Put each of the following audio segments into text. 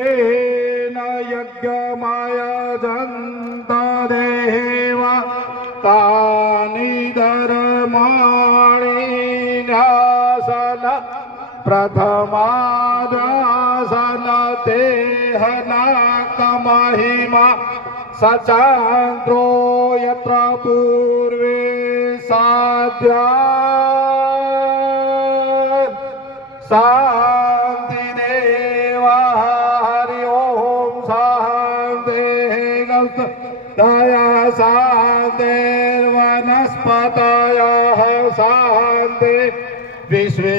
येन यज्ञमयजन्त देव तानि धर्माणि न्यासन प्रथमादासन तेहनाकमहिमा सचान्द्रो यत्र पूर्वे साध्या शान्ति दया शान्तिर्वनस्पतयः शान्ति विश्वे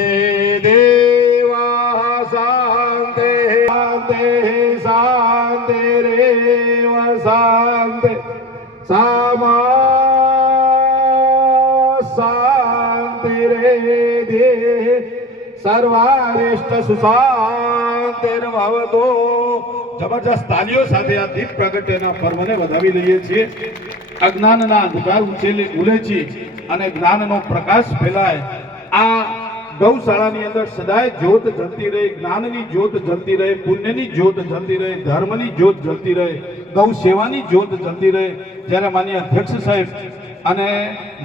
देवाः शान्तिः शान्तिः शान्तिरेव शान्ति सामा शान्तिरे सर्वारिष्ट सुशान्तिर्भवतो જબરજસ્ત તાલીઓ સાથે આ દીપ પ્રગટ્યના પર્વને વધાવી લઈએ છીએ. અજ્ઞાનના અંધકાર ઉછેલી ઉલેચી અને જ્ઞાનનો પ્રકાશ ફેલાય. આ ગૌશાળાની અંદર સદાય જ્યોત જલતી રહે, જ્ઞાનની જ્યોત જલતી રહે, પુણ્યની જ્યોત જલતી રહે, ધર્મની જ્યોત જલતી રહે ગૌ સેવાની જ્યોત જલતી રહે. જ્યારે માન્ય અધ્યક્ષ સાહેબ અને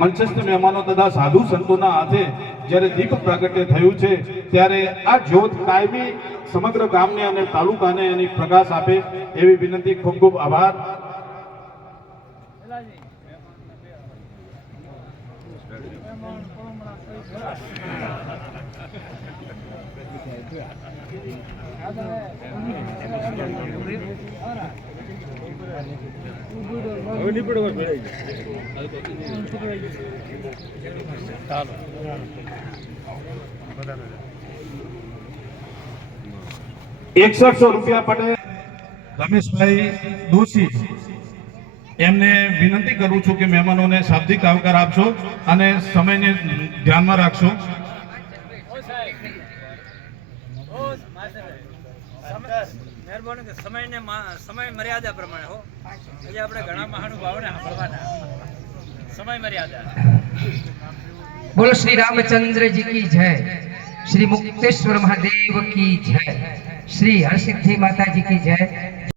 મંચસ્થ મહેમાનો તથા સાધુ સંતોના હાથે જ્યારે દીપ પ્રાગટ્ય થયું છે, ત્યારે આ જ્યોત કાયમી સમગ્ર ગામને અને તાલુકાને એની પ્રકાશ આપે એવી વિનંતી, ખૂબ ખૂબ આભાર. એકસઠસો રૂપિયા પટેલ રમેશભાઈ દોશી એમને વિનંતી કરું છું કે મહેમાનોને શાબ્દિક આવકાર આપશો અને સમયને ધ્યાનમાં રાખશો. મહેરબાની કે સમયને સમય મર્યાદા પ્રમાણે, હો. આજે આપણે ઘણા મહાનુભાવોને સાંભળવાના. સમય મર્યાદા. બોલો શ્રી રામચંદ્રજી કી જય. શ્રી મુક્તેશ્વર મહાદેવ કી જય. શ્રી હરસિદ્ધિ માતાજી કી જય.